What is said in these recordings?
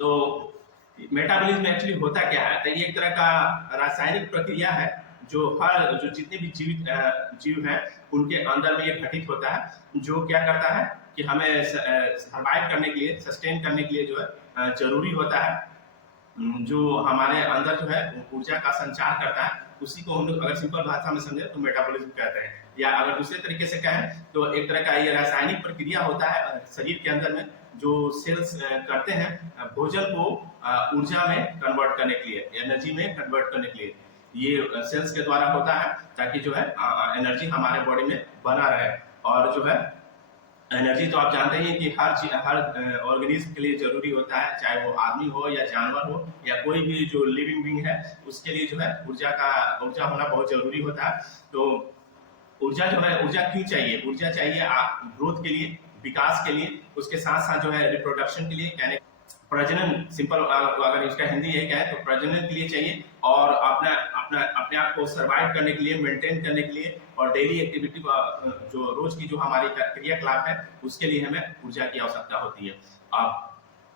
तो metabolism actually होता क्या है, तो ये एक तरह का रासायनिक प्रक्रिया है जो जो जितने भी जीव हैं उनके अंदर में ये घटित होता है, जो क्या करता है कि हमें सर्वाइव करने के लिए, सस्टेन करने के लिए जो है जरूरी होता है, जो हमारे अंदर जो है ऊर्जा का संचार करता है, उसी को हम लोग अगर सिंपल भाषा में समझे तो मेटाबॉलिज्म कहते हैं। या अगर दूसरे तरीके से कहें तो एक तरह का ये रासायनिक प्रक्रिया होता है शरीर के अंदर में, जो सेल्स करते हैं भोजन को ऊर्जा में कन्वर्ट करने के लिए, एनर्जी में कन्वर्ट करने के लिए। ये सेल्स के द्वारा होता है ताकि जो है एनर्जी हमारे बॉडी में बना रहे। और जो है एनर्जी तो आप जानते ही हैं कि हर ऑर्गेनिज्म के लिए जरूरी होता है, चाहे वो आदमी हो या जानवर हो या कोई भी जो लिविंग बीइंग है, उसके लिए जो है ऊर्जा होना बहुत जरूरी होता है। तो ऊर्जा जो है, ऊर्जा क्यों चाहिए? ऊर्जा चाहिए ग्रोथ के लिए, विकास के लिए, उसके साथ साथ जो है रिप्रोडक्शन के लिए, कहने प्रजनन, सिंपल अगर इसका हिंदी यही कहे तो प्रजनन के लिए चाहिए, और अपने आप को सर्वाइव करने के लिए, मेंटेन करने के लिए, और डेली एक्टिविटी जो रोज की जो हमारी क्रियाकलाप है उसके लिए हमें ऊर्जा की आवश्यकता होती है। अब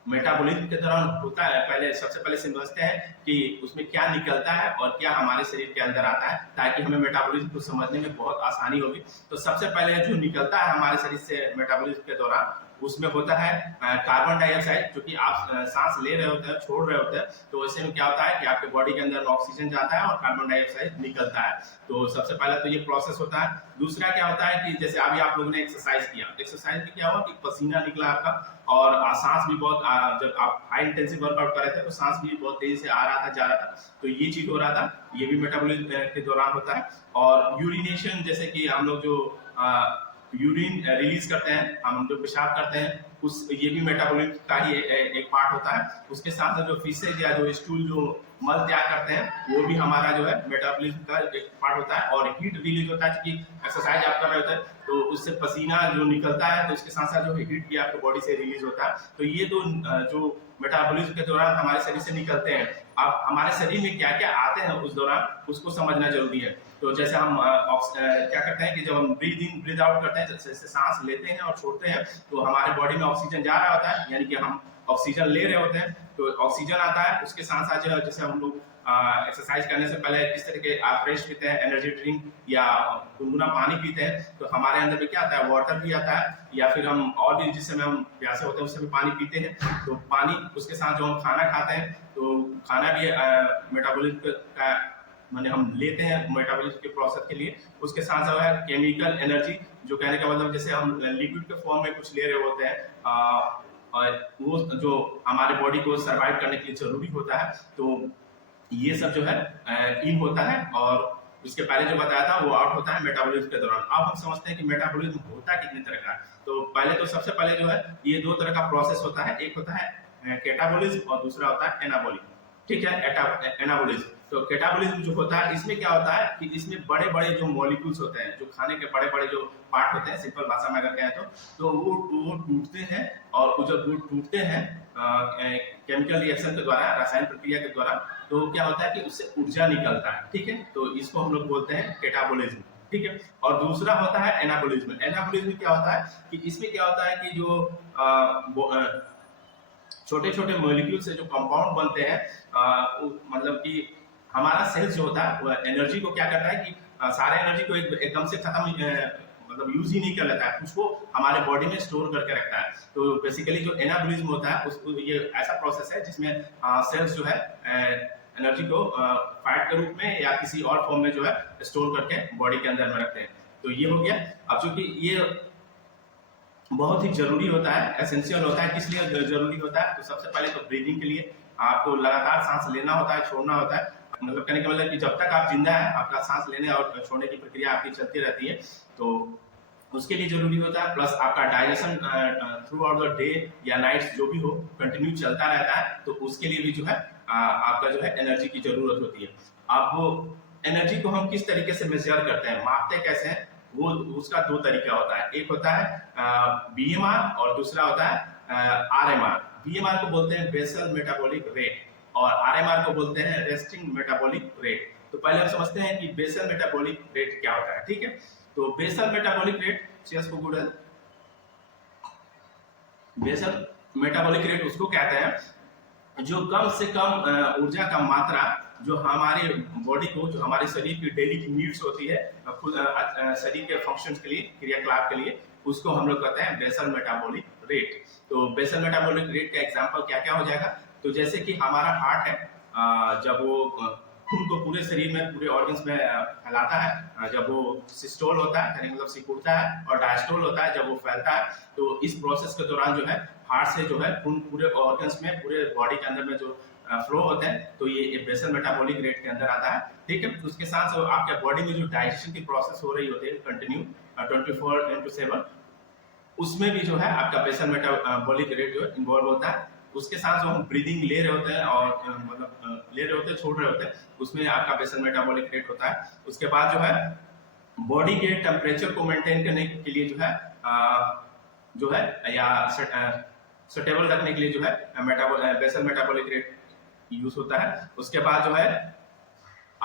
मेटाबॉलिज्म के दौरान होता है, सबसे पहले समझते हैं कि उसमें क्या निकलता है और क्या हमारे शरीर के अंदर आता है, ताकि हमें मेटाबॉलिज्म को समझने में बहुत आसानी होगी। तो सबसे पहले जो निकलता है हमारे शरीर से मेटाबॉलिज्म के दौरान, उसमें होता है कार्बन डाइऑक्साइड, जो कि आप सांस ले रहे होते हैं, छोड़ रहे होते हैं, तो ऐसे में क्या होता है कि आपके बॉडी के अंदर ऑक्सीजन जाता है और कार्बन डाइऑक्साइड निकलता है। तो सबसे पहले तो ये प्रोसेस होता है। दूसरा क्या होता है कि जैसे अभी आप लोगों ने एक्सरसाइज किया, एक्सरसाइज में क्या हुआ कि पसीना निकला आपका, और सांस भी बहुत, जब आप हाई इंटेंसिव वर्कआउट कर रहे थे तो सांस भी बहुत तेजी से आ रहा था, जा रहा था, तो ये चीज हो रहा था, ये भी मेटाबॉलिज्म के दौरान होता है। और यूरिनेशन, जैसे कि हम लोग जो यूरिन रिलीज करते हैं, हम जो पेशाब करते हैं, ये भी मेटाबॉलिज्म का ही एक पार्ट होता है। उसके साथ साथ जो फीसेज या जो स्टूल, जो मल त्याग करते हैं, वो भी हमारा जो है मेटाबॉलिज्म का एक पार्ट होता है। और हीट रिलीज होता है, क्योंकि एक्सरसाइज आप कर रहे होते हैं तो उससे पसीना जो निकलता है, तो उसके साथ साथ जो हीट भी आपके बॉडी से रिलीज होता है। तो ये दो जो मेटाबॉलिज्म के दौरान हमारे शरीर से निकलते हैं, अब हमारे शरीर में क्या क्या आते हैं उस दौरान, उसको समझना जरूरी है। तो जैसे हम क्या करते हैं कि जब हम ब्रीद इन ब्रीद आउट करते हैं, जैसे सांस लेते हैं और छोड़ते हैं, तो हमारे बॉडी में ऑक्सीजन जा रहा होता है, यानी कि हम ऑक्सीजन ले रहे होते हैं, तो ऑक्सीजन आता है। उसके साथ साथ जो है, जैसे हम लोग एक्सरसाइज करने से पहले किस तरह के फ्रेश पीते हैं, एनर्जी ड्रिंक या गुनगुना पानी पीते हैं, तो हमारे अंदर में क्या आता है, वाटर भी आता है, या फिर हम और भी जिस समय हम प्यासे होते हैं उससे भी पानी पीते हैं। तो पानी, उसके साथ जो हम खाना खाते हैं, तो खाना भी मेटाबॉलिज्म का माने हम लेते हैं मेटाबॉलिज्म के प्रोसेस के लिए। उसके साथ जो है केमिकल एनर्जी, जो कहने का मतलब जैसे हम लिक्विड के फॉर्म में कुछ ले रहे होते हैं, और वो जो हमारे बॉडी को सर्वाइव करने के लिए जरूरी होता है, तो ये सब जो है इन होता है। और उसके पहले जो बताया था वो आउट होता है मेटाबॉलिज्म के दौरान। अब हम समझते हैं कि मेटाबॉलिज्म होता कितने तरह का है। तो पहले तो सबसे पहले जो है ये दो तरह का प्रोसेस होता है, एक होता है कैटाबॉलिज्म और दूसरा होता है एनाबॉलिज्म। ठीक है, एनाबॉलिज्म। तो कैटाबॉलिज्म जो होता है, इसमें क्या होता है कि इसमें बड़े बड़े जो मॉलिक्यूल्स होते हैं, जो खाने के बड़े बड़े जो पार्ट होते हैं, सिंपल भाषा में अगर कहें तो वो टूटते हैं, और वो जब टूटते हैं केमिकल रिएक्शन के द्वारा, रासायनिक प्रक्रिया के द्वारा, तो क्या होता है कि उससे ऊर्जा निकलता है। ठीक है, तो इसको हम लोग बोलते हैं कैटाबॉलिज्म। ठीक है, और दूसरा होता है एनाबॉलिज्म। एनाबॉलिज्म क्या होता है कि इसमें क्या होता है कि जो छोटे छोटे मॉलिक्यूल से जो कंपाउंड बनते हैं, मतलब कि हमारा सेल्स जो होता है वो एनर्जी को क्या करता है कि सारे एनर्जी को एकदम से खत्म, मतलब यूज ही नहीं कर लेता है, उसको हमारे बॉडी में स्टोर करके रखता है। तो बेसिकली जो एनाबॉलिज्म होता है, उसको ये ऐसा प्रोसेस है जिसमें सेल्स जो है एनर्जी को फैट के रूप में या किसी और फॉर्म में जो है स्टोर करके बॉडी के अंदर में रखते हैं। तो ये हो गया। अब चूंकि ये बहुत ही जरूरी होता है, एसेंशियल होता है, किस लिए जरूरी होता है, तो सबसे पहले तो ब्रीदिंग के लिए आपको लगातार सांस लेना होता है, छोड़ना होता है। मतलब कहने का मतलब कि जब तक आप जिंदा है, आपका सांस लेने और छोड़ने की प्रक्रिया आपकी चलती रहती है, तो उसके लिए जरूरी होता है। प्लस आपका digestion through out the day या नाइट्स जो भी हो, कंटिन्यू चलता रहता है, तो उसके लिए भी जो है आपका जो है एनर्जी की जरूरत होती है। अब वो एनर्जी को हम किस तरीके से मेजर करते हैं, मापते कैसे हैं, वो उसका दो तरीका होता है। एक होता है बीएमआर और दूसरा होता है आरएमआर। बीएमआर को बोलते हैं बेसल मेटाबॉलिक रेट, और आरएमआर को बोलते हैं रेस्टिंग मेटाबॉलिक रेट। तो पहले हम समझते हैं कि बेसल मेटाबॉलिक रेट क्या होता है। ठीक है, तो basal metabolic rate, cheers for Google, basal metabolic rate उसको कहते हैं जो कम से कम ऊर्जा का मात्रा जो हमारे बॉडी को, जो हमारे शरीर की डेली की नीड्स होती है शरीर के फंक्शंस के लिए, क्रियाकलाप के लिए, उसको हम लोग कहते हैं बेसल मेटाबॉलिक रेट। तो बेसल मेटाबॉलिक रेट का एग्जांपल क्या क्या हो जाएगा? तो जैसे कि हमारा हार्ट है, जब वो खून को पूरे शरीर में, पूरे ऑर्गन्स में फैलाता है, जब वो सिस्टोल होता है मतलब सिकुड़ता है, और डायस्टोल होता है जब वो फैलता है, तो इस प्रोसेस के दौरान जो है हार्ट से जो है खून पूरे ऑर्गन्स में, पूरे बॉडी के अंदर में जो फ्लो होते हैं, तो ये बेसल मेटाबॉलिक रेट के अंदर आता है। ठीक है, उसके साथ साथ आपके बॉडी में जो डाइजेशन की प्रोसेस हो रही होती है कंटिन्यू 24/7, उसमें भी जो है आपका बेसल मेटाबॉलिक रेट जो इन्वॉल्व होता है। उसके साथ जो हम ब्रीदिंग ले रहे होते हैं और मतलब ले रहे होते हैं, छोड़ रहे होते हैं, उसमें आपका बेसल मेटाबॉलिक रेट होता है। उसके बाद जो है बॉडी के टेम्परेचर को मेंटेन करने के लिए जो है या स्टेबल रखने के लिए जो है बेसल मेटाबॉलिक रेट यूज होता है। उसके बाद जो है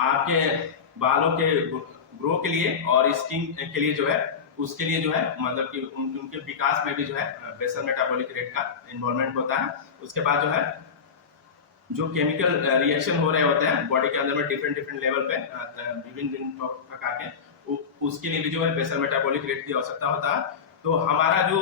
आपके बालों के ग्रो के लिए और स्किन के लिए जो है, उसके लिए जो है मतलब कि उनके विकास में भी जो है बेसल मेटाबॉलिक रेट का इन्वॉल्वमेंट होता है। उसके बाद जो है जो केमिकल रिएक्शन हो रहे होते हैं बॉडी के अंदर में डिफरेंट डिफरेंट लेवल पे विभिन्न प्रकार के, उसके लिए भी जो है बेसल मेटाबॉलिक रेट की आवश्यकता होता है। तो हमारा जो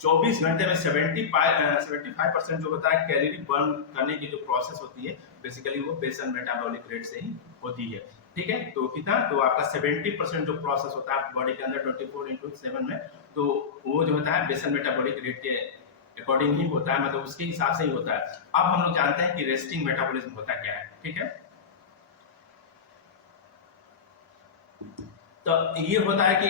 24 घंटे में 75% जो होता है कैलोरी बर्न करने की जो प्रोसेस होती है, बेसिकली वो बेसल मेटाबॉलिक रेट से ही होती है। ठीक है, तो कितना, तो आपका 70% जो प्रोसेस होता है बॉडी के अंदर 24/7 में, तो वो जो होता है बेसल मेटाबॉलिक रेट के अकॉर्डिंग ही होता है, मतलब उसके हिसाब से ही होता है। अब हम लोग जानते हैं कि रेस्टिंग मेटाबॉलिज्म होता क्या है। ठीक है, तो ये होता है कि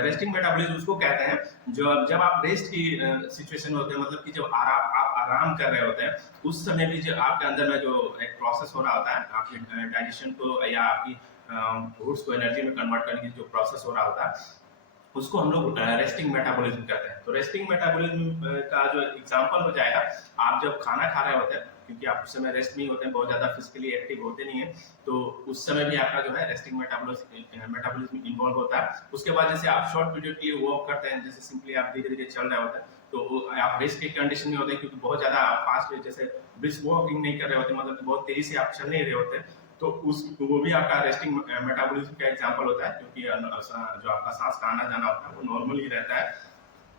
रेस्टिंग मेटाबॉलिज्म उसको कहते हैं जब आप रेस्ट की सिचुएशन होते हैं, मतलब कि जब आप आराम कर रहे होते हैं, उस समय भी जो आपके अंदर में जो एक प्रोसेस हो रहा होता है आपकी डाइजेशन को या आपकी फूड्स को एनर्जी में कन्वर्ट करने की जो प्रोसेस हो रहा होता है, उसको हम लोग रेस्टिंग मेटाबॉलिज्म कहते हैं। तो रेस्टिंग मेटाबॉलिज्म का जो एग्जांपल हो जाएगा, आप जब खाना खा रहे होते हैं, क्योंकि आप उस समय रेस्ट नहीं होते हैं, बहुत ज्यादा फिजिकली एक्टिव होते नहीं है, तो उस समय भी आपका जो है रेस्टिंग मेटाबॉलिज्म इन्वॉल्व होता है। उसके बाद जैसे आप शॉर्ट पीरियड के लिए वॉक करते हैं, जैसे सिंपली आप धीरे धीरे चल रहे होते हैं, तो आप रेस्ट की कंडीशन में होते हैं, क्योंकि बहुत ज्यादा फास्ट जैसे ब्रिस्क वॉकिंग नहीं कर रहे होते, मतलब बहुत तेजी से आप चल नहीं रहे होते, तो उस वो भी आपका रेस्टिंग मेटाबॉलिज्म का एग्जांपल होता है, क्योंकि जो आपका सांस का आना जाना होता है वो नॉर्मल ही रहता है।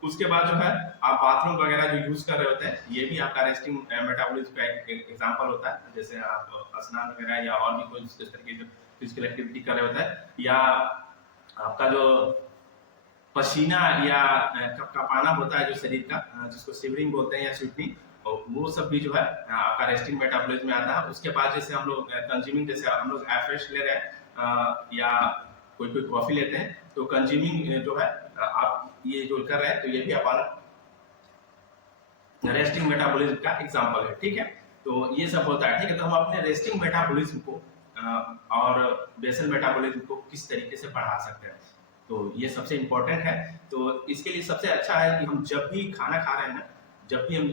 उसके बाद जो है आप बाथरूम वगैरह जो यूज कर रहे होते हैं, ये भी आपका रेस्टिंग मेटाबॉलिज्म का एक एग्जांपल होता है। जैसे आप स्नान वगैरह या और भी कोई इस तरह की जो फिजिकल एक्टिविटी कर रहे होते हैं, या आपका जो पसीना या कपाना होता है जो शरीर का, जिसको शिवरिंग बोलते हैं या स्वीटनिंग, और वो सब भी जो है आपका रेस्टिंग मेटाबॉलिज्म में आता है। उसके बाद जैसे हम लोग कंज्यूमिंग, जैसे हम लोग फ्रेश ले रहे हैं या कोई कोई कॉफी लेते हैं, तो कंज्यूमिंग जो है आप ये जो कर रहे हैं, तो ये भी हमारा रेस्टिंग मेटाबॉलिज्म का एग्जांपल है। ठीक है, तो ये सब होता है। ठीक है, तो हम अपने रेस्टिंग मेटाबॉलिज्म को और बेसल मेटाबॉलिज्म को किस तरीके से बढ़ा सकते हैं, तो ये सबसे इम्पोर्टेंट है। तो इसके लिए सबसे अच्छा है कि हम जब भी खाना खा रहे हैं ना, जब भी हम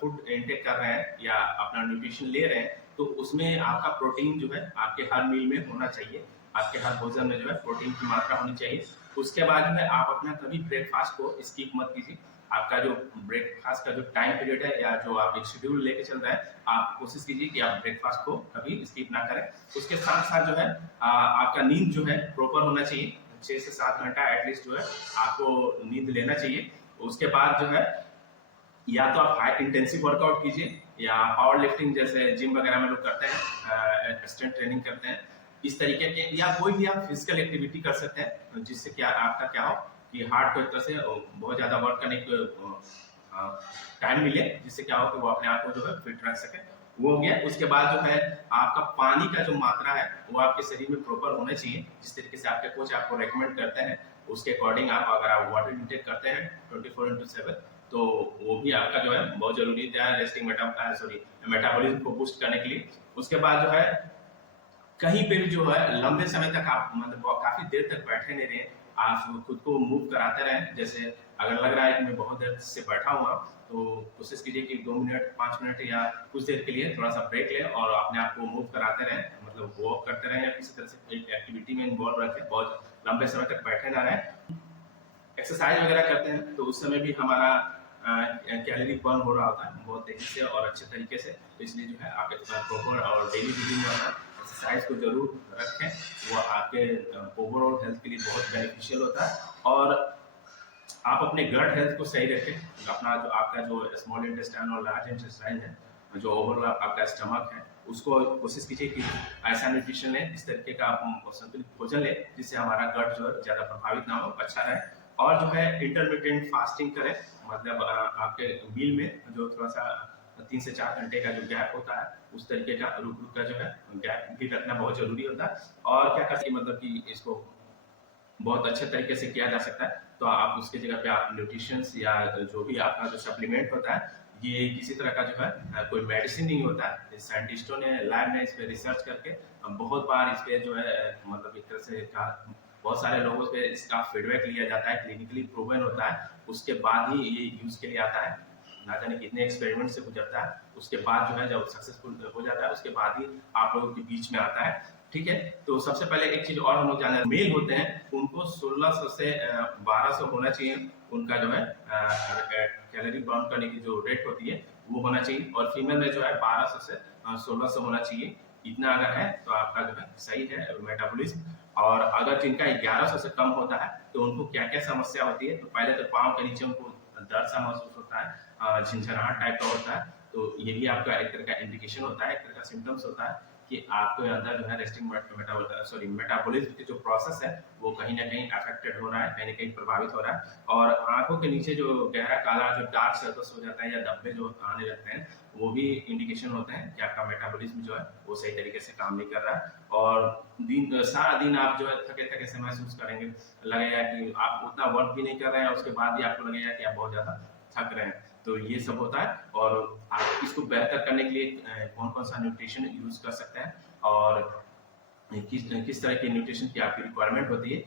फूड इनटेक कर रहे हैं या अपना न्यूट्रिशन ले रहे हैं, तो उसमें आपका प्रोटीन जो है आपके हर मील में होना चाहिए, आपके हर भोजन में जो है प्रोटीन की मात्रा होनी चाहिए। उसके बाद जो है आप अपना कभी ब्रेकफास्ट को स्किप मत कीजिए। आपका जो ब्रेकफास्ट का जो टाइम पीरियड है या जो आप एक शेड्यूल लेके चल रहे हैं, आप कोशिश कीजिए कि आप ब्रेकफास्ट को कभी स्किप ना करें। उसके साथ साथ जो है आपका नींद जो है प्रॉपर होना चाहिए, 6 से 7 घंटा एटलीस्ट जो है आपको नींद लेना चाहिए। उसके बाद जो है या तो आप हाई इंटेंसिव वर्कआउट कीजिए, या पावर लिफ्टिंग जैसे जिम वगैरह में लोग करते हैं, स्ट्रेंथ ट्रेनिंग करते हैं, इस तरीके के, या कोई भी आप फिजिकल एक्टिविटी कर सकते हैं, जिससे क्या आपका क्या हो कि हार्ट को एक तरह से बहुत ज्यादा वर्क करने को टाइम मिले, जिससे क्या हो कि वो अपने आप को जो है फिट रख सके। वो हो गया। उसके बाद जो है आपका पानी का जो मात्रा है वो आपके शरीर में प्रॉपर होना चाहिए, जिस तरीके से आपके कोच आपको रेकमेंड करते हैं, उसके अकॉर्डिंग आप अगर आप वाटर इंटेक करते हैं 24/7, तो वो भी आपका जो है बहुत जरूरी है रेस्टिंग मेटाबॉलिज्म को बूस्ट करने के लिए। उसके बाद जो है कहीं पे भी जो है लंबे समय तक आप मतलब काफी देर तक बैठे नहीं रहे, आप खुद को मूव कराते रहें। जैसे अगर लग रहा है कि मैं बहुत देर से बैठा हुआ, तो कोशिश कीजिए कि 2 मिनट 5 मिनट या कुछ देर के लिए थोड़ा सा ब्रेक लें और अपने आप को मूव कराते रहें, मतलब वॉक करते रहें या किसी तरह से एक्टिविटी में इन्वॉल्व रखें, बहुत लंबे समय तक बैठे ना रहें। एक्सरसाइज वगैरह करते हैं तो उस समय भी हमारा कैलोरी बर्न हो रहा होता है बहुत तेजी से और अच्छे तरीके से। तो इसलिए जो है आप प्रॉपर और डेली रूटीन जो है एक्सरसाइज को जरूर रखें, वो आपके ओवरऑल हेल्थ के लिए बहुत बेनिफिशियल होता है। और आप अपने गट हेल्थ को सही रखें, अपना जो आपका जो स्मॉल इंटेस्टाइन और लार्ज इंटेस्टाइन है, जो ओवरऑल आपका स्टमक है, उसको कोशिश कीजिए कि ऐसा न्यूट्रिशन लें, इस तरीके का आप संतुलित भोजन लें जिससे हमारा गट जो है ज़्यादा प्रभावित ना हो, अच्छा रहे। और जो है इंटरमिटेंट फास्टिंग करें, मतलब आपके मील में जो थोड़ा सा 3 से 4 घंटे का जो गैप होता है, उस तरीके का रुक रुक का जो है गैप भी रखना बहुत जरूरी होता है। और क्या करते हैं, मतलब कि इसको बहुत अच्छे तरीके से किया जा सकता है। तो आप उसकी जगह पे आप न्यूट्रिशंस या जो भी आपका जो सप्लीमेंट होता है, ये किसी तरह का जो है कोई मेडिसिन नहीं होता है। साइंटिस्टों ने लैब में इस पे रिसर्च करके बहुत बार इस पे जो है मतलब एक तरह से बहुत सारे लोगों से इसका फीडबैक लिया जाता है, क्लिनिकली प्रूवन होता है, उसके बाद ही ये यूज के लिए आता है। ना जाने कितने एक्सपेरिमेंट से गुजरता है, उसके बाद जो है जब सक्सेसफुल हो जाता है उसके बाद ही आप लोगों के बीच में आता है। ठीक है, तो सबसे पहले एक चीज और हम लोग जाना, मेल होते हैं उनको 1600 से 1200 होना चाहिए, उनका जो है कैलोरी बर्न करने की जो रेट होती है वो होना चाहिए। और फीमेल में जो है 1200 से 1600 होना चाहिए। इतना अगर है तो आपका जो है सही है मेटाबॉलिज्म। और अगर जिनका 1100 से कम होता है तो उनको क्या क्या समस्या होती है, तो पहले तो पाँव के नीचे उनको दर्द सा महसूस होता है, झिंझनाहट टाइप का होता है। तो ये भी आपका एक तरह का इंडिकेशन होता है, एक तरह का सिम्टम्स होता है कि आपके अंदर जो है रेस्टिंग मेटाबॉलिज्म की जो प्रोसेस है वो कहीं ना कहीं अफेक्टेड हो रहा है, कहीं ना कहीं प्रभावित हो रहा है। और आंखों के नीचे जो गहरा काला जो डार्क सर्कल्स हो जाता है या धब्बे जो आने लगते हैं, वो भी इंडिकेशन होते हैं कि आपका मेटाबॉलिज्म जो है वो सही तरीके से काम नहीं कर रहा है। और सारा दिन आप जो है थके थके से महसूस करेंगे, लगेगा कि आप उतना वर्क भी नहीं कर रहे हैं, उसके बाद भी आपको लगेगा कि आप बहुत ज्यादा थक रहे हैं। तो ये सब होता है। और आप इसको बेहतर करने के लिए कौन कौन सा न्यूट्रिशन यूज कर सकते हैं और किस तरह की न्यूट्रिशन की आपकी रिक्वायरमेंट होती है,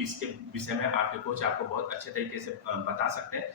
इसके विषय में आपके कोच आपको बहुत अच्छे तरीके से बता सकते हैं।